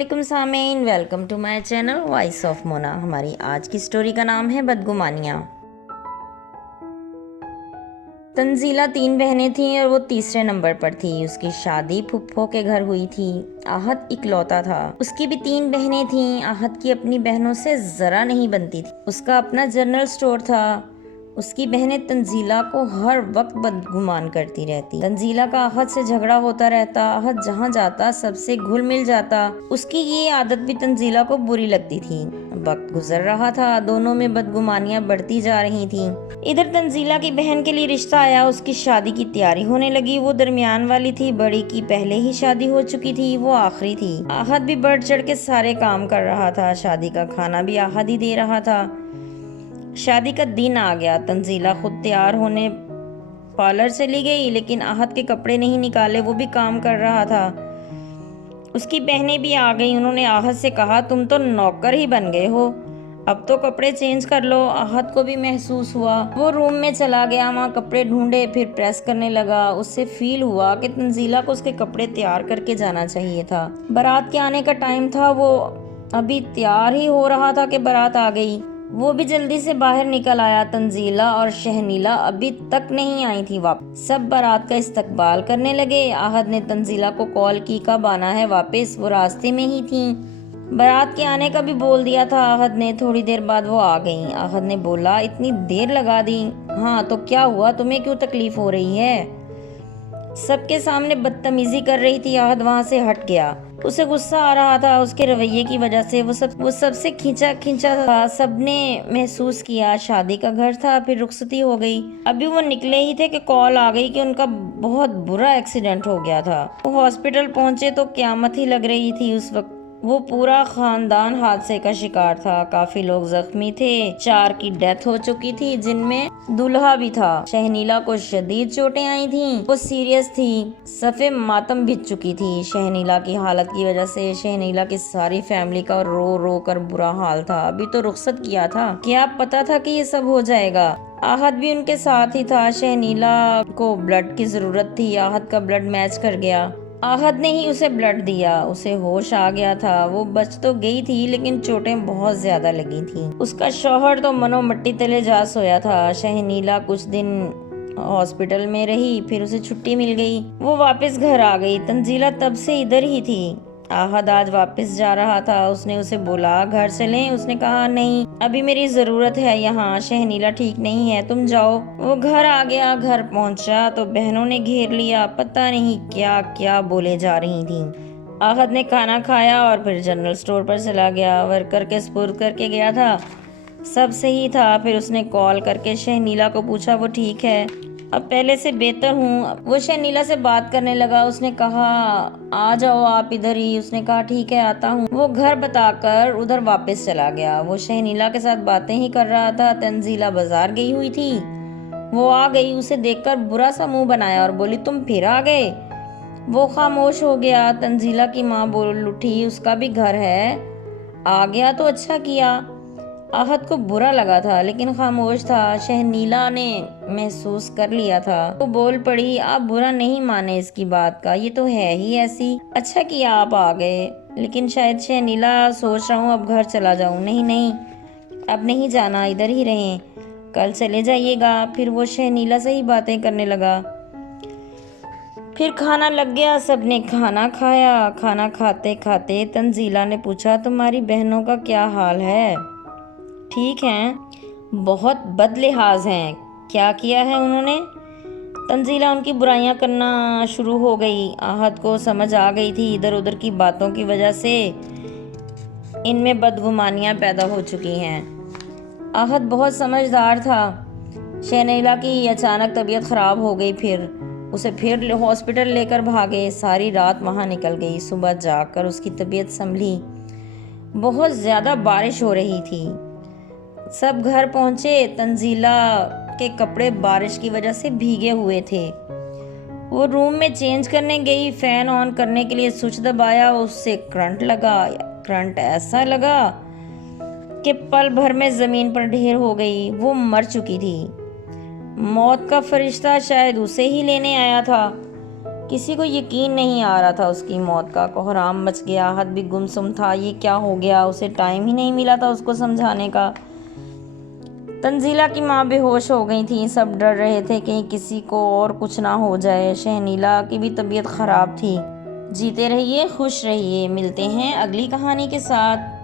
अस्सलाम सामीन, welcome to my channel voice of Mona. हमारी आज की स्टोरी का नाम है बदगुमानियाँ। तंजीला 3 बहनें थीं और वो तीसरे नंबर पर थी। उसकी शादी फुफ्फो के घर हुई थी। आहत इकलौता था। उसकी भी 3 बहनें थीं। आहत की अपनी बहनों से जरा नहीं बनती थी। उसका अपना जनरल स्टोर था। उसकी बहनें तंजीला को हर वक्त बदगुमान करती रहती। तंजीला का आहत से झगड़ा होता रहता। आहत जहाँ जाता सबसे घुल मिल जाता। उसकी ये आदत भी तंजीला को बुरी लगती थी। वक्त गुजर रहा था, दोनों में बदगुमानियां बढ़ती जा रही थीं। इधर तंजीला की बहन के लिए रिश्ता आया। उसकी शादी की तैयारी होने लगी। वो दरमियान वाली थी। बड़ी की पहले ही शादी हो चुकी थी, वो आखिरी थी। आहत भी बढ़ चढ़ के सारे काम कर रहा था। शादी का खाना भी आहत ही दे रहा था। शादी का दिन आ गया। तंजीला खुद तैयार होने पार्लर चली गई, लेकिन आहत के कपड़े नहीं निकाले। वो भी काम कर रहा था। उसकी बहनें भी आ गई। उन्होंने आहत से कहा, तुम तो नौकर ही बन गए हो, अब तो कपड़े चेंज कर लो। आहत को भी महसूस हुआ। वो रूम में चला गया, वहाँ कपड़े ढूंढे, फिर प्रेस करने लगा। उससे फील हुआ कि तंजीला को उसके कपड़े तैयार करके जाना चाहिए था। बारात के आने का टाइम था। वो अभी तैयार ही हो रहा था कि बारात आ गई। वो भी जल्दी से बाहर निकल आया। तंजीला और शहनीला अभी तक नहीं आई थी वापस। सब बारात का इस्तकबाल करने लगे। आहत ने तंजीला को कॉल की, कब आना है वापस। वो रास्ते में ही थी। बारात के आने का भी बोल दिया था आहत ने। थोड़ी देर बाद वो आ गई। आहत ने बोला, इतनी देर लगा दी। हाँ तो क्या हुआ, तुम्हें क्यों तकलीफ हो रही है? सबके सामने बदतमीजी कर रही थी। आहत वहाँ से हट गया। उसे गुस्सा आ रहा था उसके रवैये की वजह से। वो सबसे खींचा था। सबने महसूस किया। शादी का घर था, फिर रुखसती हो गई। अभी वो निकले ही थे कि कॉल आ गई कि उनका बहुत बुरा एक्सीडेंट हो गया था। वो हॉस्पिटल पहुंचे तो क्यामत ही लग रही थी उस वक्त। वो पूरा खानदान हादसे का शिकार था। काफी लोग जख्मी थे। 4 की डेथ हो चुकी थी, जिनमें दूल्हा भी था। शहनीला को शदीद चोटें आई थीं। वो सीरियस थी। सफ़े मातम बिछ चुकी थी। शहनीला की हालत की वजह से शहनीला की सारी फैमिली का रो रो कर बुरा हाल था। अभी तो रुखसत किया था, क्या पता था कि ये सब हो जाएगा। आहत भी उनके साथ ही था। शहनीला को ब्लड की जरूरत थी। आहत का ब्लड मैच कर गया। आहत ने ही उसे ब्लड दिया। उसे होश आ गया था। वो बच तो गई थी, लेकिन चोटें बहुत ज्यादा लगी थी। उसका शौहर तो मनो मट्टी तले जा सोया था। शहनीला कुछ दिन हॉस्पिटल में रही, फिर उसे छुट्टी मिल गई। वो वापस घर आ गई। तंजीला तब से इधर ही थी। आहत आज वापस जा रहा था। उसने उसे बोला, घर चलें? उसने कहा, नहीं, अभी मेरी जरूरत है यहाँ। शहनीला ठीक नहीं है, तुम जाओ। वो घर आ गया। घर पहुंचा तो बहनों ने घेर लिया। पता नहीं क्या क्या बोले जा रही थी। आहत ने खाना खाया और फिर जनरल स्टोर पर चला गया। वर्कर के स्पुर्द करके गया था, सब सही था। फिर उसने कॉल करके शहनीला को पूछा, वो ठीक है? अब पहले से बेहतर हूँ। वो शहनीला से बात करने लगा। उसने कहा, आ जाओ आप इधर ही। उसने कहा, ठीक है, आता हूँ। वो घर बताकर उधर वापस चला गया। वो शहनीला के साथ बातें ही कर रहा था। तंजीला बाजार गई हुई थी। वो आ गई। उसे देखकर बुरा सा मुंह बनाया और बोली, तुम फिर आ गए? वो खामोश हो गया। तंजीला की माँ बोल उठी, उसका भी घर है, आ गया तो अच्छा किया। आहत को बुरा लगा था, लेकिन खामोश था। शहनीला ने महसूस कर लिया था। वो बोल पड़ी, आप बुरा नहीं माने इसकी बात का, ये तो है ही ऐसी। अच्छा किया आप आ गए, लेकिन शायद शहनीला सोच रहा हूँ अब घर चला जाऊँ। नहीं नहीं, अब नहीं जाना, इधर ही रहें, कल चले जाइएगा। फिर वो शहनीला से ही बातें करने लगा। फिर खाना लग गया। सबने खाना खाया। खाना खाते खाते तंजीला ने पूछा, तुम्हारी बहनों का क्या हाल है? ठीक हैं, बहुत बदलिहाज हैं। क्या किया है उन्होंने? तंजीला उनकी बुराइयां करना शुरू हो गई। आहत को समझ आ गई थी, इधर उधर की बातों की वजह से इनमें बदगुमानियां पैदा हो चुकी हैं। आहत बहुत समझदार था। शहनीला की अचानक तबीयत खराब हो गई। फिर उसे फिर हॉस्पिटल लेकर भागे। सारी रात वहां निकल गई। सुबह जाकर उसकी तबीयत संभली। बहुत ज्यादा बारिश हो रही थी। सब घर पहुंचे। तंजीला के कपड़े बारिश की वजह से भीगे हुए थे। वो रूम में चेंज करने गई। फैन ऑन करने के लिए स्विच दबाया, उससे करंट लगा। करंट ऐसा लगा कि पल भर में जमीन पर ढेर हो गई। वो मर चुकी थी। मौत का फरिश्ता शायद उसे ही लेने आया था। کسی کو یقین نہیں آ رہا تھا اس کی موت کا۔ کوہرام مچ گیا، احد بھی گمسم تھا، یہ کیا ہو گیا؟ اسے ٹائم ہی نہیں ملا تھا اس کو سمجھانے کا۔ تنزیلہ کی ماں بے ہوش ہو گئی تھی، سب ڈر رہے تھے کہیں کسی کو اور کچھ نہ ہو جائے۔ شہنیلا کی بھی طبیعت خراب تھی۔ جیتے رہیے، خوش رہیے، ملتے ہیں اگلی کہانی کے ساتھ۔